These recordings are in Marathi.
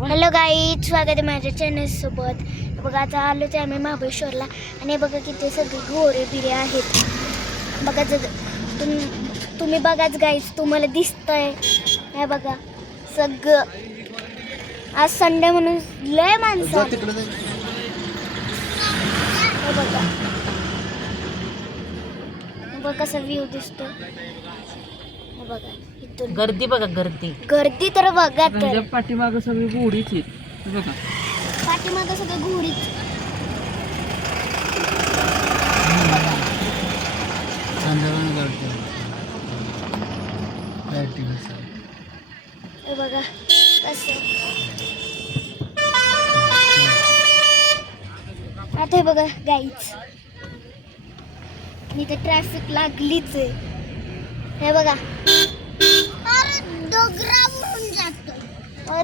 हॅलो गाईज, स्वागत आहे माझ्या चॅनल सोबत. बघा आता आलोच आहे आम्ही महाबळेश्वरला आणि बघा किती सगळे घोडे बिरे आहेत. बघा तुम्ही बघाच गाईज, तुम्हाला दिसतंय हे बघा सगळं. आज संडे म्हणून लय माणसं. हे बघा बघा कसा व्ह्यू दिसतो. हे बघा इथून गर्दी बघा, गर्दी गर्दी तर बघा. तर पाठीमाग सगळी घोडीच आहेत बघा, पाठीमागं सगळं घोडीच. हे बघा कसं. आता हे बघा गाईच, मी तर ट्रॅफिक लागलीच आहे. हे बघा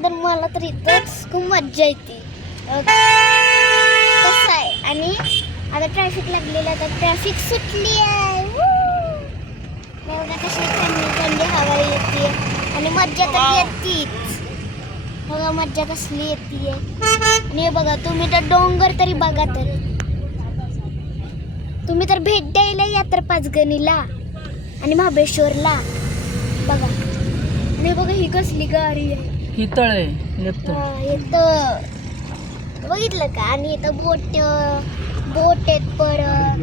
तर मला तर इथंच खूप मज्जा येते. कसं आहे आणि आता ट्रॅफिक लागलेलं, आता ट्रॅफिक सुटली आहे. बघा कशी थंडी थंडी हवा येते आणि मज्जा तर येतेच. बघा मज्जा कसली येते. आणि हे बघा तुम्ही तर डोंगर तरी बघा, तर तुम्ही तर भेट द्यायला या तर पाचगणीला आणि महाबळेश्वरला बघा. आणि बघा ही कसली गाडी आहे, ही तळ आहे इथं बघितलं का. आणि इथं बोट आहेत परत.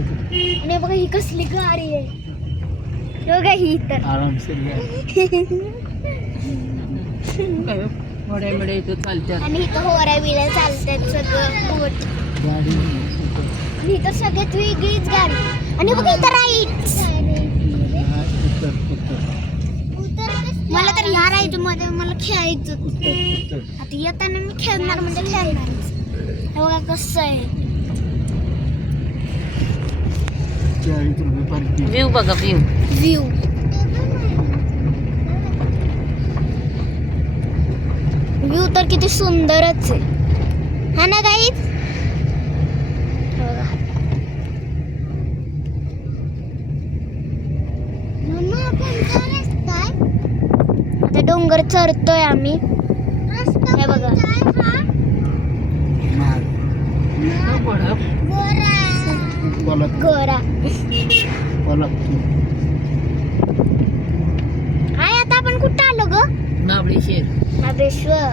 आणि बघा ही कसली गाडी आहे, बघा ही तर होड्या मिड्या इथं चालतात. आणि इथं होऱ्या बिऱ्या चालतात सगळं बोट. आणि इथं सगळ्यात वेगळीच गाडी. आणि बघा इथं राईड्स. मला तर ह्या राईड मध्ये मला खेळायचं. आता येताना मी खेळणार म्हणजे खेळणारच. हे बघा कसं आहे व्ह्यू बघा, व्ह्यू. व्ह्यू तर किती सुंदरच आहे, हा ना गाईज. आता डोंगर चढतोय आम्ही. हे बघा गोरा हाय. आता आपण कुठं आलो ग? महाबळेश्वर. महाबळेश्वर.